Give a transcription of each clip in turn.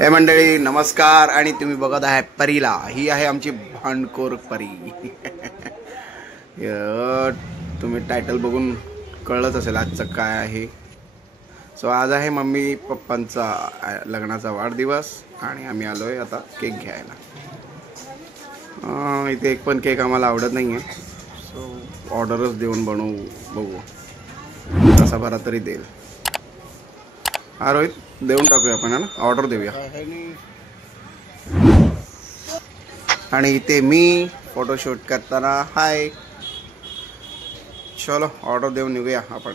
हे मंडळी नमस्कार आणि तुम्ही बघत आहे परीला. ही आहे आमची भांडखोर परी. तुम्ही टायटल बघून कळलंच असेल आजचं काय आहे. सो आज आहे मम्मी पप्पांचा लग्नाचा वाढदिवस आणि आम्ही आलोय आता केक घ्यायला. इथे एक पण केक आम्हाला आवडत नाही आहे, सो ऑर्डरच देऊन बनवू, बघू कसा बरा तरी देईल. हा रोहित, देऊन टाकूया आपण, है ना, ऑर्डर देऊया. आणि इथे मी फोटोशूट करताना हाय. चलो ऑर्डर देऊन निघूया आपण.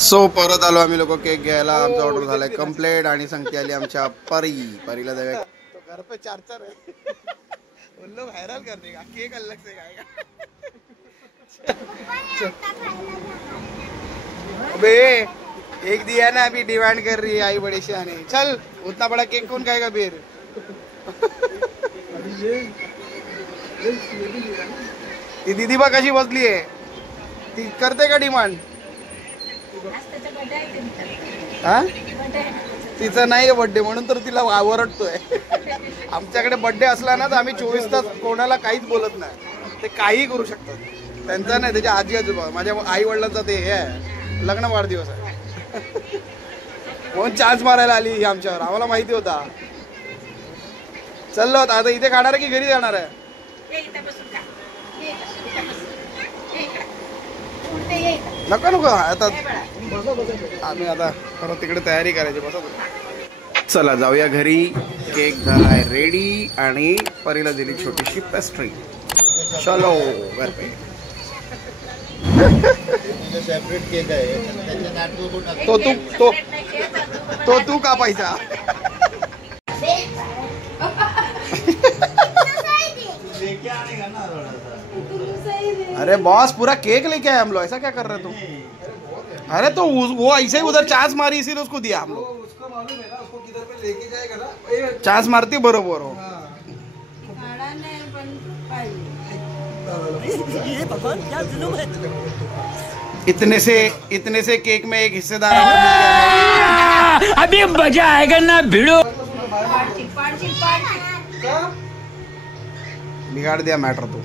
सो परत आलो आम्ही लोक केक घ्यायला. आमचा ऑर्डर झालाय कम्प्लीट आणि संख्या आली आमच्या परीला देऊया. घर पे चार है उन लोग हैरान करने का केक अलग से खाएगा. अबे एक दिया ना, अभी डिमांड कर रही है आई बड़ी शानी. चल उतना बड़ा केक कौन खाएगा फिर. ती दीदी बा कशी बसली आहे, ती करते का डिमांड. हा तिचा नाही बर्थडे म्हणून तर तिला ओरडतोय. आमच्याकडे बर्थडे असला ना तर आम्ही 24 तास कोणाला काहीच बोलत नाही. ते काही करू शकतात. त्यांचा नाही, त्याच्या आजी आजोबा, माझ्या आई वडिलांचा ते हे आहे, लग्न वाढदिवस आहे म्हणून चान्स मारायला आली ही आमच्यावर. आम्हाला माहिती होता. चाललो होता. आता इथे खाणार की घरी जाणार आहे. नको नको आता आम्ही आता परत तिकडे तयारी करायची. बसा चला जाऊया घरी. केक झालाय रेडी आणि परीला दिली छोटीशी पेस्ट्री. चलो घर पे. सेपरेट केक आहे, तो तू कापायचा. अरे बॉस पूरा केक लेके आए हम लोग, ऐसा क्या कर रहे तुम. अरे तो वो ऐसे ही उधर चांस मारी इसीलिए उसको दिया हम लोग. उसको मालूम है ना, उसको किधर पे लेके जाएगा ना, चांस मारती बरोबर हो. ये भगवान क्या जुल्म है. इतने से केक में एक हिस्सेदार अभी मजा आएगा ना भिड़ो. बिगाड़ दिया मॅटर तू.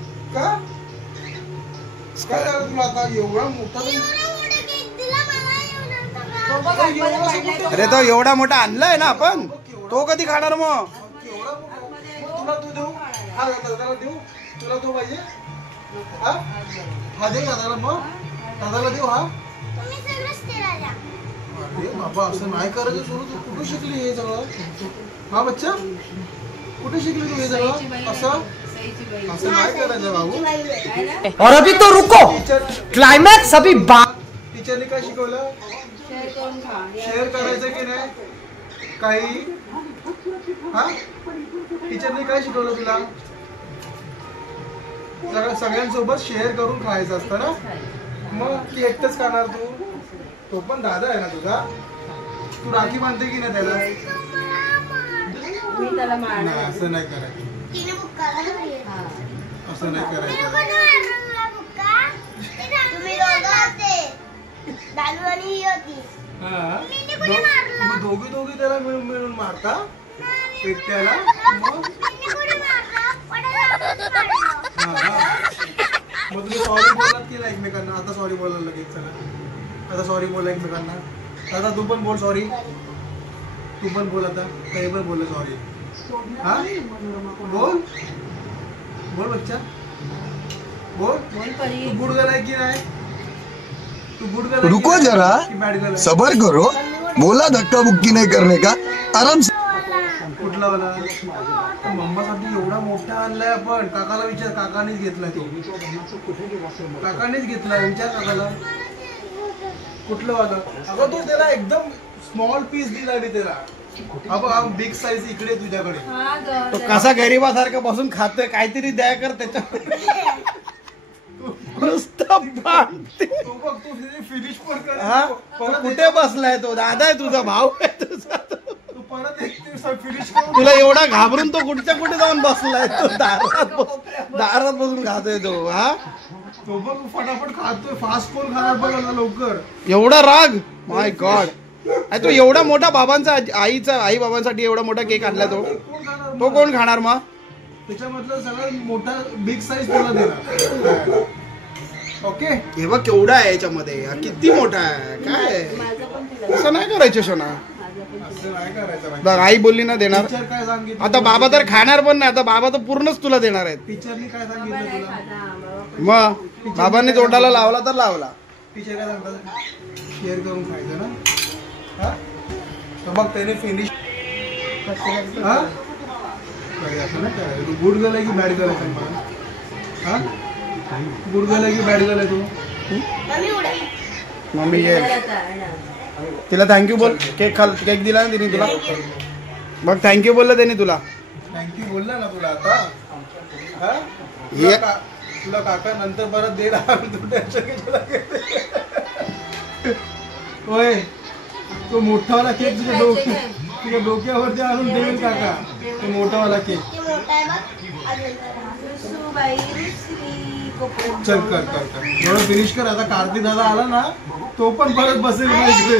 अरे तो एवढा मोठा आणलाय ना आपण, तो कधी खाणार मग. तुला तो पाहिजे. हा दे दादाला, मग दादाला देऊ. हा अरे बाबा असं नाही करायचं. सोनू तू कुठे शिकली हे सगळं. हा बच्चा कुठे शिकली तू हे सगळं. असं नाही करायचं बाबू. और अभी तो रुको, क्लाइमैक्स अभी टीचरने काय शिकवलं. शेअर करायचं की नाही काही. हा टीचरने काय शिकवलं तुला. सगळ्यांसोबत शेअर करून खायचं असतं ना. मग ती एकटंच खाणार तू. तो पण दादा आहे ना तुझा. तू राखी बांधते की नाही त्याला. असं नाही करायचं. असं नाही करायचं. दोघी त्याला मिळून मिळून मारता एकट्याला. मग तुम्ही सॉरी बोललात की नाही एकमेकांना. आता सॉरी बोलायला लगेच. चला आता सॉरी बोला एकमेकांना. दादा तू पण बोल सॉरी. तू पण बोल आता. काही पण बोल सॉरी. हा बोल बोल बच्चा बोल. तू गुड गर्ल आहे की नाही. तू गुड गर्ल. रुको जरा, सबर करो. बोला धक्का बुक्की नहीं करने का, आराम से. कुठला वाला मम्मासाठी एवढा मोठा आणलाय आपण. काकाला विचार, काकानेच घेतलाय तो. काकानेच घेतलाय, विचार काकाला. कुठलं वाला. अगं तो त्याला एकदम स्मॉल पीस दिला मी त्याला. हा बिग साईज इकडे तुझ्याकडे. तो कसा गरीबासारखा बसून खातोय. काहीतरी द्या कर त्याच्या. तू बघ तू फिनिश पण कर. हा कुठे बसलाय तो. दादा आहे तुझा, भाऊ आहे तुझा. तू परत एक फिनिश कर. तुला एवढा घाबरून तो कुठच्या कुठे जाऊन बसलाय. तो दारात बसून खातोय तो. हा तो बघ फटाफट खातोय. फास्ट फोन खाणार बघ लवकर. एवढा राग. माय गॉड. अरे तो एवढा मोठा बाबांचा आई बाबांसाठी एवढा मोठा केक आणला तो कोण खाणार मग? त्याच्यामधलं सगळं मोठा बिग साईज तुला देणार. ओके हे बघ केवढा आहे याच्यामध्ये, किती मोठा आहे काय. असं नाही करायचं सोना, असं नाही करायचं. बघ आई बोलली ना देणार. टीचर काय सांगितलं? आता बाबा तर खाणार पण नाही, आता बाबा तर पूर्णच तुला देणार आहेत. टीचरनी काय सांगितलं तुला? मग बाबांनी तोंडाला लावला तर लावला. टीचर काय सांगतात? शेअर करून खायचं ना. हा तर बघ त्याने फिनिश. हा असं नाही करायचं. तू गुड गर्ल आहे की बॅड गर्ल आहे? हा गुड गर्ल आहे की बॅड गर्ल आहे तू? मम्मी ये तिला थँक्यू बोल. केक दिला ना तिने तुला, मग थँक्यू बोललं त्याने तुला. थँक्यू बोलला ना तुला आता. हा ये तुला काका नंतर परत दे राहा. तू टेन्शन होय. तो मोठावाला केक तुझ्या डोक्यावरती आणून देईल काका. तो मोठावाला केक. चल कर कर कर थोडं फिनिश कर. आता कार्तिक दादा आला ना तो पण परत बसेल पाहिजे.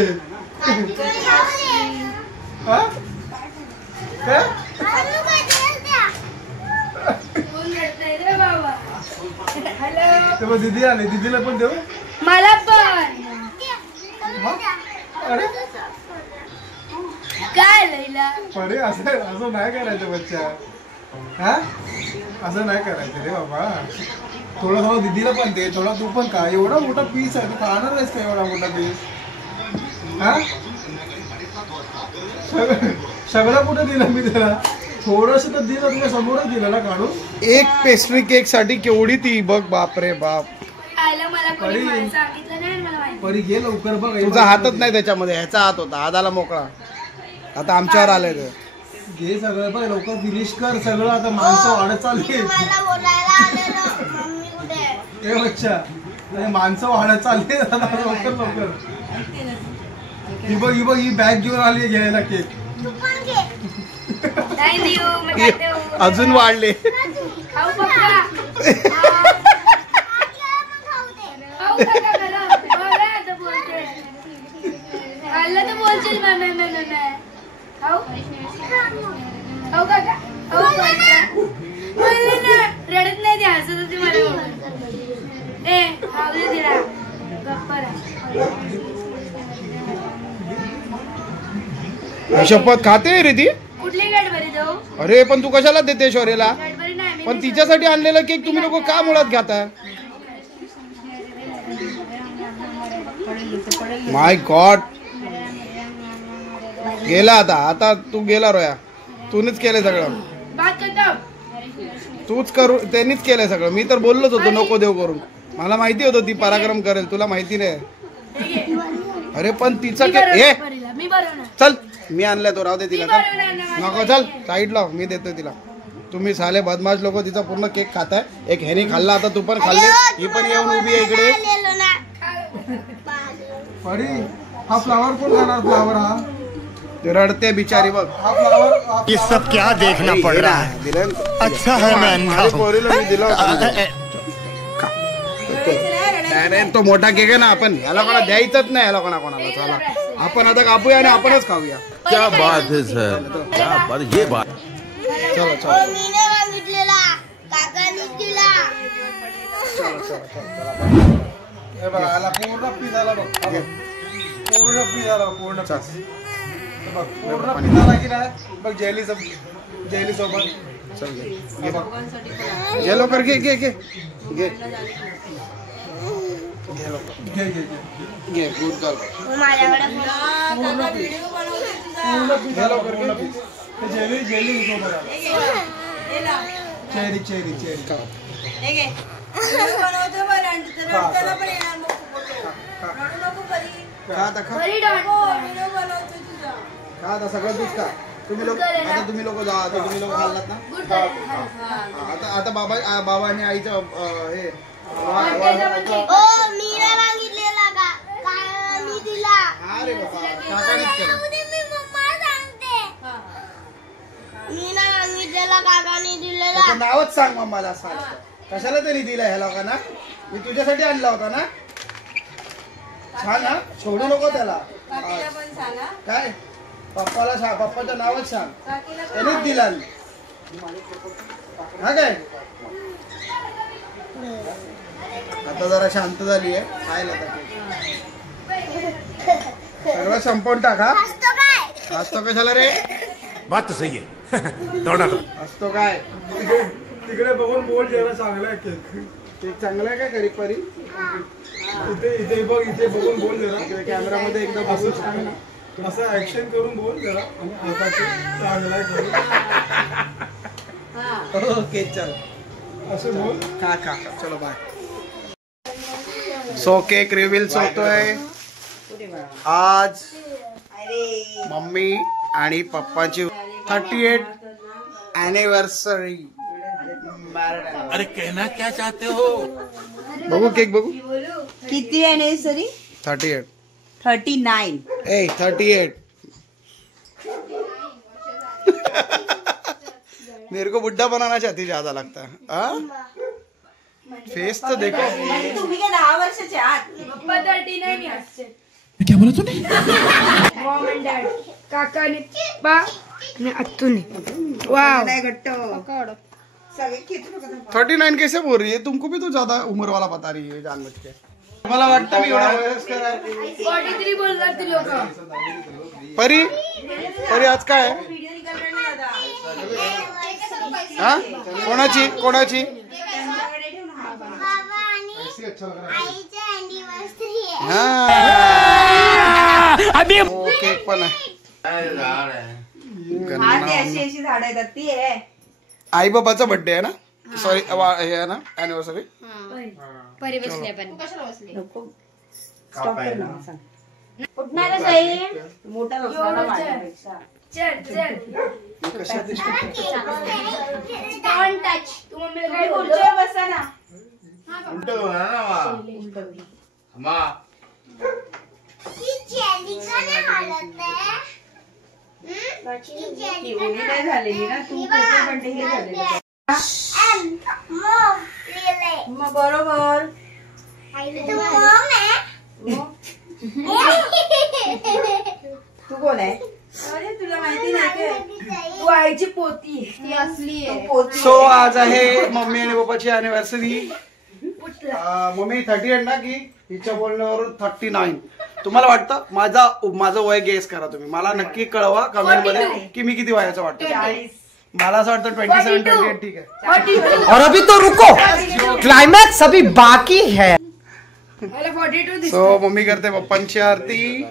दीदी आले, दीदीला पण देऊ. मला पण अरे काय लैला अरे असं नाही करायचं बच्चा. हा असं नाही करायचं रे बाबा. थोडं थोडं दीदीला पण दे, थोडा तू पण खा. एवढा मोठा पीस आहे, तू खाणार आहेस का एवढा मोठा पीस? हा सगळं कुठं दिलं मी त्याला? थोडस तर दिलं, तुला समोरच दिलं ना काढून. एक पेस्ट्री केक साठी केवढी ती बघ. बापरे बाप. आयला मला कोणी सांगितलं नाही. मला माहिती परी घे लवकर बघ. तुझा हातच नाही त्याच्यामध्ये, ह्याचा हात होता. हाताला मोकळा. आता आमच्यावर आलंय ते. घे सगळं बघ, लवकर फिनिश कर सगळं. आता माणसं वाढत चालली. ए बच्चा माणसं वाढत चालली. लवकर लवकर. ही बघ ही बघ ही बॅग घेऊन आली घ्यायला केक. नाही देऊ मग काय देऊ? अजून वाढले. खाऊ पप्पा. खाऊ काका मला. बरं आता बोलते. खाल्लं तर बोलशील ना. नाही नाही नाही खाऊ खाऊ काका. खाऊ काका. बोलले ना रडत नाही ती, हसत होती मला. ए खाऊ दे तिला. गप्प राहा. शपथ खाते रे ती. कुठली गडबडी देऊ? अरे पण तू कशाला देते शौर्यला? गडबडी नाही मी पण तिच्यासाठी आणलेला केक तुम्ही लोक का मुळात खाता? माय गॉड. गेला आता. आता तू गेला रोया. तूच केलंय सगळं. बात करतो. तूच करू. त्यांनीच केलंय सगळं. मी तर बोललोच होतो नको देव करून. मला माहिती होतं ती पराक्रम करेल. तुला माहिती नाही. अरे पण तिचा केक हे मी बरोबर चल. मी आणलाय तो. राहू दे तिला. नको चल साईड लाव. मी देतोय तिला. तुम्ही साले बदमाश लोक तिचा पूर्ण केक खाताय. एक ह्यानी खाल्ला, आता तू पण खाल्ले. ही पण येऊन उभी आहे इकडे. परी हा फ्लावर कोण खाणार? फ्लावर हा ते रडते बिचारी बघ. हा फ्लावर ये सब क्या देखना पड़ रहा है? दिलं. अच्छा है मैं अंधा हूं। पोरीला मी दिलं होतं. अरे तो मोठा केक आहे ना, आपण ह्याला कोणा द्यायचंच नाही. ह्याला कोणाला चला आपण आता कापूया आणि आपणच खाऊया. क्या बात है सर, क्या बात. ये बात. चलो चलो मीने मागितलेला काकांनी दिला. हे बघ आला पूर्ण पीस आला बघ. पूर्ण पीस आला पूर्ण पीस. बघ पूर्ण पीस आला की नाही बघ. जेली सोबत. चल घे लवकर. घे घे घे घे घे घे घे. Good girl. माझ्याकडे पूर्ण पीस. जेली सोबत आला. चेरी चेरी चेरी का आता खा. बरी डॉट. खा आता सगळं दूध खा. तुम्ही लोक आता तुम्ही लोक जा. आता तुम्ही लोक खाल्लात ना. Good girl. आता आता बाबा आणि आईचं हे मीने मागितलेला काकांनी दिला. अरे बाबा काकानीच केलं. मीने मागितलेला काकांनी दिलेला. त्याचं नावच सांग मग मला. कशाला तरी दिलं ह्या लोकांना? मी तुझ्यासाठी आणला होता ना. छान ना, सोडू नको त्याला. काकीला पण सांगा. काय पप्पाला सांग, पप्पाचं नावच सांग, काकीला पण त्यानेच दिला हा काय. आता जरा शांत झाली आहे, खायला सर्व संपवून टाका. असतो कशाला रे, बात तो सही है दौड़ा दो असतो काय. तिकडे बघून बोल, जरा चांगला आहे केक. केक चांगला आहे काय करी परी. इथे इथे बघ, इथे बघून बोल जरा. कॅमेरामध्ये एकदम बसून सांग ना, असं ऍक्शन करून बोल जरा. चांगला आहे. ओके चल, असं बोल. खा खा, चलो बाय. सो केक रिव्हील्स होतोय आज. मम्मी आणि पप्पाची 38 एनिव्हर्सरी. अरे कहना क्या चाहते हो बघू केक बघू. किती एनिव्हर्सरी? 38. 39. ए 38. मेरे को बुढ़ा बनाना चाहती ज्यादा लगता है. फेस तो देखो. तुम्ही काय 10 वर्षाचे आहात? पप्पा 39 असते. क्या बोला तूने मॉम अँड डॅड, काका आणि पप्पा आणि अत्तूने. वाव, नाही घट्ट सगळे खेचू नका. 39 कैसे बोल रही है? तुमको भी तो ज्यादा उम्र वाला बता रही है जानबूझ के. मला वाटतं मी एवढा वयस्कर आहे. 43 बोलणार ती लोक. परी परी आज काय आहे? हा कोणाची कोणाची? अभी केक पण आहे. अशी अशी झाड आहेत ती आहे. आई बाबाचा बर्थडे आहे ना, सॉरी हे आहे ना अॅनिव्हर्सरी. परी बसले पण. स्टॉप कर ना, सांग. उठणारच आहे. मोठा असला माझ्यापेक्षा. चल चल. Don't touch. तू मम्मीला काय बोलतो? खुर्चीवर बसा ना. उल्टा होना ना माँ ती ओली नाही झालेली ना, तू कुठे पण हे झालेलं. मग बरोबर. तू कोण आहे? अरे तुला माहिती नाही काय? तू आईची पोती. ती असली आहे. पोती. सो आज आहे मम्मी आणि पप्पाची अॅनिव्हर्सरी. मम्मी 38 ना, की हिच्या बोलण्यावरून 39. तुम्हाला वाटतं माझं वय गेस करा तुम्ही. मला नक्की कळवा कमेंट मध्ये की मी किती वयाचं वाटतं. मला असं वाटतं 27 28 ठीक आहे. और अभी तो रुको, क्लाइमैक्स अभी बाकी है. 42 सो मम्मी करते पप्पांची आरती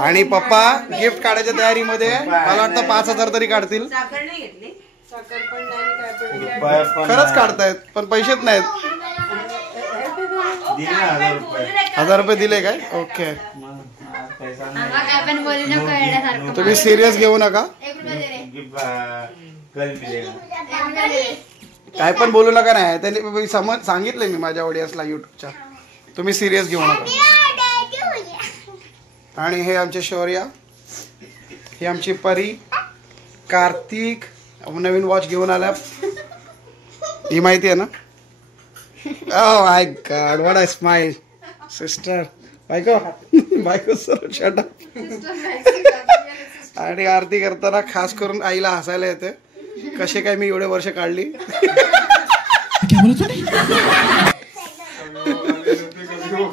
आणि पप्पा गिफ्ट काढायच्या तयारीमध्ये आहे. मला वाटतं 5,000 तरी काढतील. साखर नाही घेतली? साखर पण नाही, काय पण. खरंच काढतायत पण पैसेच नाहीत. 1,000 रुपये दिले काय? ओके. काय पण बोलू नको येण्यासारखं. तुम्ही सिरियस घेऊ नका, 1 रुपया दे रे. काय पण बोलू नका. नाही त्यांनी समज सांगितलंय मी माझ्या ऑडियन्सला युट्यूबच्या. तुम्ही सिरियस घेऊ नका. आणि हे आमचे शौर्य, ही आमची परी, कार्तिक नवीन वॉच घेऊन आला. ही माहिती आहे ना. Oh my God, what a smile, sister. बायको सर शट अप. आणि आरती करताना खास करून आईला हसायला येते. कसे काय मी एवढे वर्ष काढली.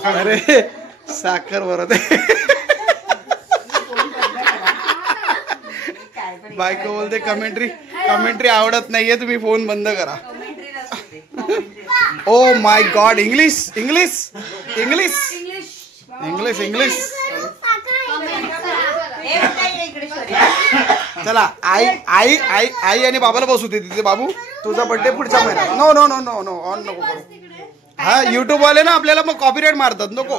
अरे साखर भरत आहे. बायको बोलते कमेंट्री आवडत नाहीये, तुम्ही फोन बंद करा. Oh my God, English English English English English. चला आई आई आई आई आणि बाबाला बसू दे तिथे. बाबू तुझा बर्थडे पुढच्या महिन्यात. No no no no no on नको करू. हा युट्यूब वाले ना आपल्याला मग कॉपीराइट मारतात. नको.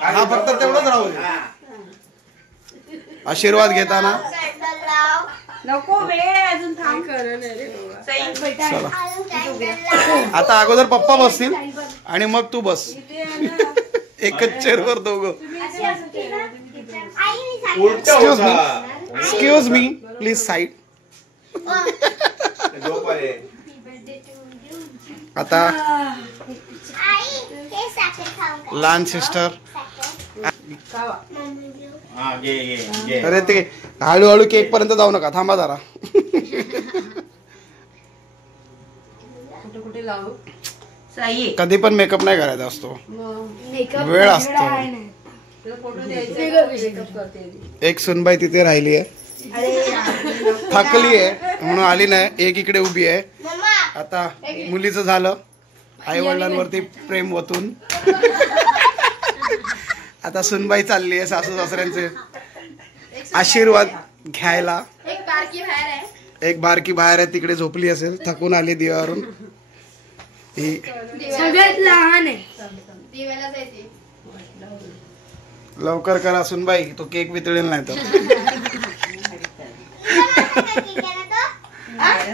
हा फक्त तेवढंच राहू दे. आशीर्वाद घेताना नको, वेळ आहे अजून. थांब. चला आता अगोदर पप्पा बसतील आणि मग तू बस. एकच चेअरवर दोघं. Excuse me please side. आता लहान सिस्टर. खावा. अरे ते हळूहळू केक पर्यंत जाऊ नका, थांबा जरा. कुठे कुठे लावू? साई कधी पण मेकअप नाही करायचा असतो, मेकअप वेळ असतो. तुला फोटो द्यायचा मेकअप करते. एक सुनबाई तिथे राहिली आहे, थकली आहे म्हणून आली नाही. एक इकडे उभी आहे. आता मुलीचं झालं आई वडिलांवरती प्रेम ओतून. आता सुनबाई चालली आहे सासू सासऱ्यांचे आशीर्वाद घ्यायला. एक बारकी बाहेर आहे. एक बारकी बाहेर आहे, तिकडे झोपली असेल, थकून आली दिव्यावरून. ही सगळ्यात लहान आहे. दिव्याला जायचे. लवकर करा सुनबाई, तो केक वितळेल नाही तर.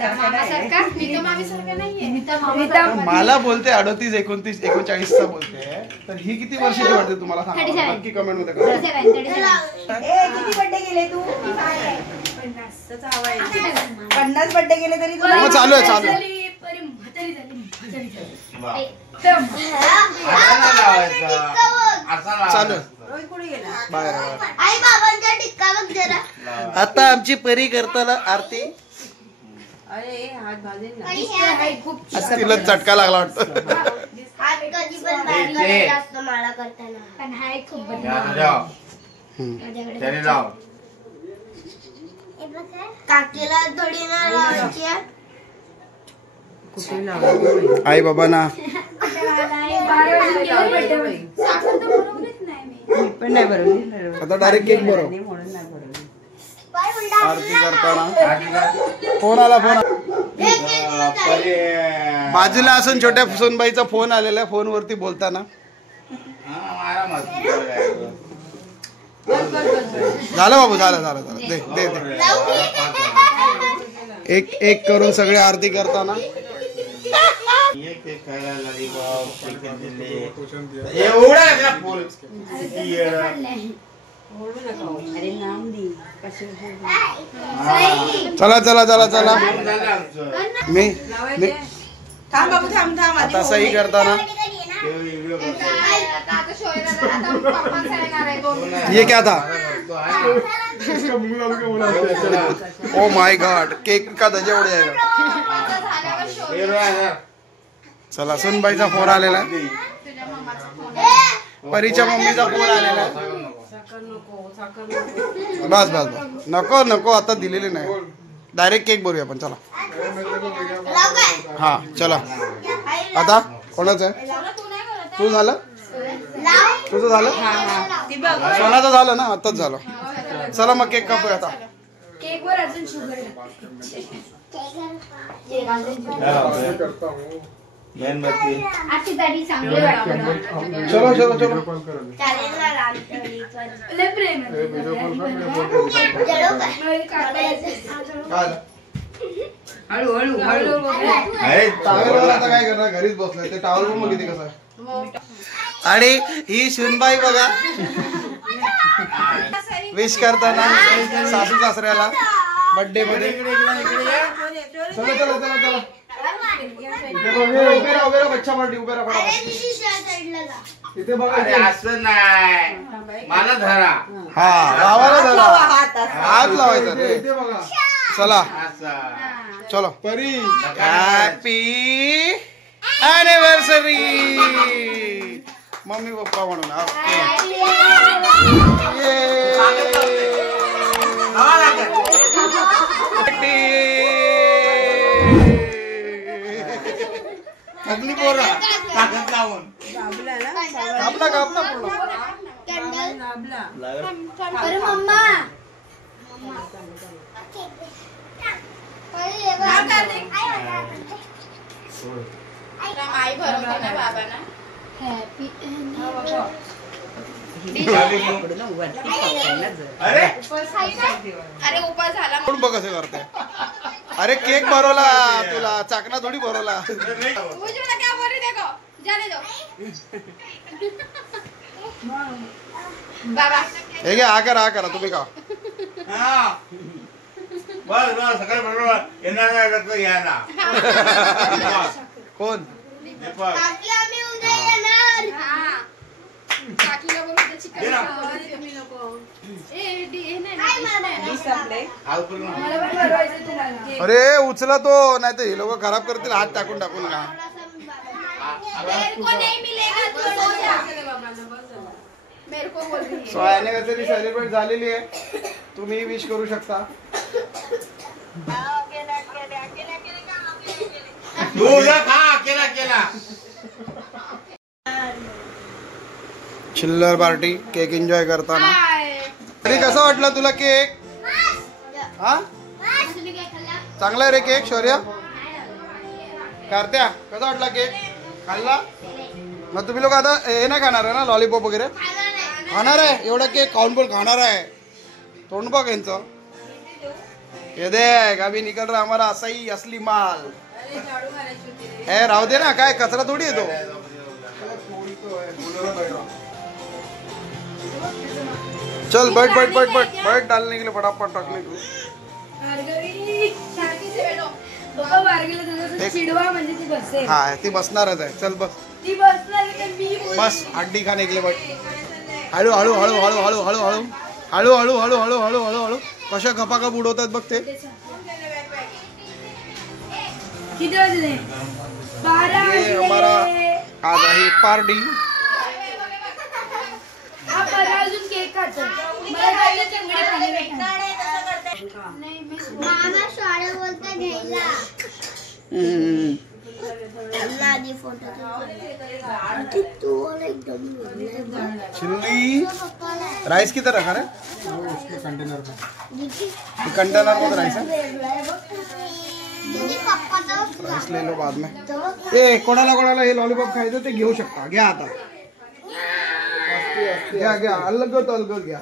मामासारखा मी तर मामीसारखा नाहीये. मी तर मामा मला बोलते 38, 29, 39चा बोलते. तर ही किती वर्षाची वाटते तुम्हाला सांगा, नक्की कमेंट मध्ये करा. किती बर्थडे गेले तू? 50 बर्थडे गेले तरी तू मग चालू आहे, चालू आहे. म्हातारी झाली. चालू आहे. रोहित कुठे गेला? बाहेर आई बाबांचा टिक्का बघ जरा. आता आमची परी करताना आरती. अरे हात भाजेल ना. खूप तिला चटका लागला वाटतं. हात कधी पण बारीक असतो मला करताना. पण हाय खूप काकीला थोडी ना लावायची आहे. कुठे लावलं? आई बाबांना मी पण नाही बरोबर. आता डायरेक्ट केक बरोबर. म्हणून नाही बरोबर. आरती करताना फोन आला. बाजूला असून छोट्या सुनबाईचा फोन आलेला आहे, फोनवरती बोलताना. झालं बाबू, झालं. दे दे दे. एक करून सगळे आरती करताना. अरे नाम दी. चला मी थांब बाबू थांब. आता सही करताना. ये क्या था? ओ माय गॉड, केक का धजा उड़ जाएगा. चला सुनबाईचा फोन आलेला आहे, परीच्या मम्मीचा फोन आलेला आहे. बस नको आता दिलेली नाही, डायरेक्ट केक भरूया आपण. चला हा चला. आता कोणाचं आहे? तू झालं, तुझं झालं, सोनाचं झालं ना, आताच झालं. चला मग केक कापूया आता. केक वर अजून शुगर चलो हळू. टावेलवाला आता काय करणार, घरीच बसलाय. ते टावेल पण किती कसं आहे. आणि ही सुनबाई बघा विश करताना सासू सासऱ्याला बर्थडे मध्ये. चला उभे राहा बच्चा पार्टी, उभे राहा. इथे बघा, असं नाही, मला धरा. हा गावाला धरा, हात लावायचा रे. इथे बघा. चला चलो. परी हॅपी ॲनिव्हर्सरी मम्मी पप्पा म्हणून. अगली पोरा ताकद लावून कापला पूर्ण. अरे मम्मा आई भरवते ना बाबांना. हॅपी अरे उपास झाला. कोण बघ कसं करते. अरे केक भरवला तुला, चाकणा थोडी भरवला. क्या बोल रही देखो, जाने दो बाबा. हे घ्या, हा करा तुम्ही का. बस सकाळी बरोबर येणार कोण? काकी आम्ही उद्या येणार. अरे उचला तो, नाही तर हे लोक खराब करतील हात टाकून टाकून का. सो अॅनिव्हर्सरी सेलिब्रेट झालेली आहे, तुम्ही विश करू शकता. चिल्लर पार्टी केक एन्जॉय करताना. तरी कसा वाटला तुला केक? हा चांगला आहे रे केक. शौर्य कार्त्या कसा वाटला केक? खाल्ला? मग तुम्ही लोक आता हे नाही खाणार आहे ना लॉलीपॉप वगैरे? खाणार आहे. एवढा केक खाऊन पण खाणार आहे. तोंड बघ यांचं. ये देख अभी निकल रहा हमारा सही असली माल. हे राहू दे ना, काय कचरा थोडी येतो. चल बैठ बैठ बैठ बैठ बैठ डालने के लिए फटाफट रखने को. हाँ ती बसणारच आहे. चल बस बस हड्डी खाने के लिए बैठ. हळू हळू हळू हळू हळू हळू हळू हळू हळू हळू हळू हळू हळू हळू कशा खपाखप उडवतात बघ ते. किती वाजले? 12 ये हमारा आज आहे पार्टी. अजून केक खातो. मामा शाळा बोलता घ्यायला. चिल्ली राइस किधर रखा रे? कंटेनर में राइस है. राइस ले लो बाद में. ए कोणाला कोणाला हे लॉलीपॉप खायचं ते घेऊ शकता. घ्या आता. घ्या घ्या अलग अलग घ्या.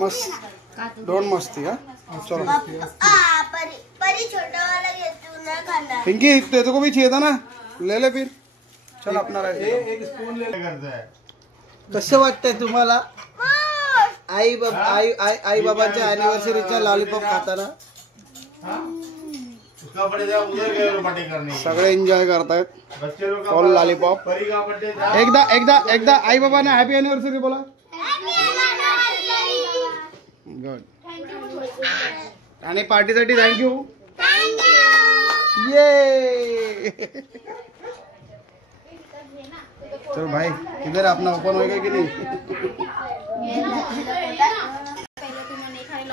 मस्त दोन मस्ती. हा चलो पिंकी तेरे को भी चाहिए था ना, ले ले फिर. चल अपना एक स्पून ले करता है. कसं वाटतंय तुम्हाला आई बाबांच्या अॅनिव्हर्सरीचा लॉलीपॉप खाताना? सगळे एन्जॉय करतायत ऑल लॉलीपॉप. एकदा एकदा एकदा आई बाबांना हॅपी अॅनिव्हर्सरी बोला. गुड. आणि पार्टीसाठी थँक्यू. ये चलो भाई किधर अपना ओपन होएगा की नाही.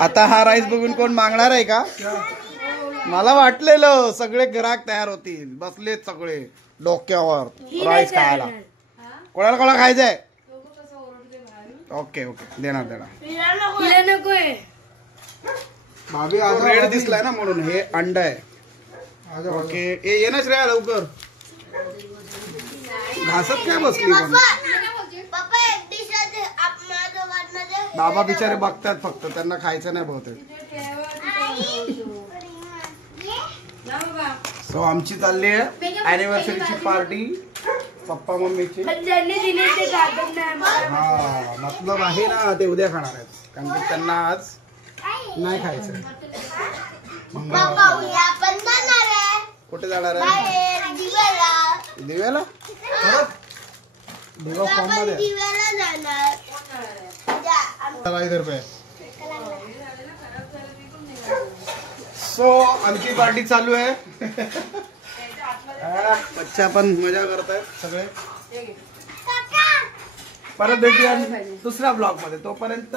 आता हा राईस बघून कोण मागणार आहे का? मला वाटलेलं सगळे ग्राहक तयार होतील. बसलेत सगळे डोक्यावर राईस खायला. कोणाला कोणाला खायचंय? ओके ओके देणार देणार. भाभी आज रेड दिसलाय ना म्हणून. हे अंड आहे. ओके ये ना श्रेया लवकर. घासत काय बसली पण. बाबा बिचारे बघतात फक्त, त्यांना खायचं नाही बहुतेक. सो आमची चालली आहे अॅनिव्हर्सरीची पार्टी पप्पा मम्मीची. हा मतलब आहे ना ते उद्या खाणार आहेत, कारण की त्यांना आज नाही खायचं. कुठे जाणार आहे? दिव्याला. दिवा फॉर्म मध्ये इधर पे. सो आमची पार्टी चालू आहे. बच्चा पण मजा करतायत सगळे. परत भेटूया दुसऱ्या ब्लॉग मध्ये. तोपर्यंत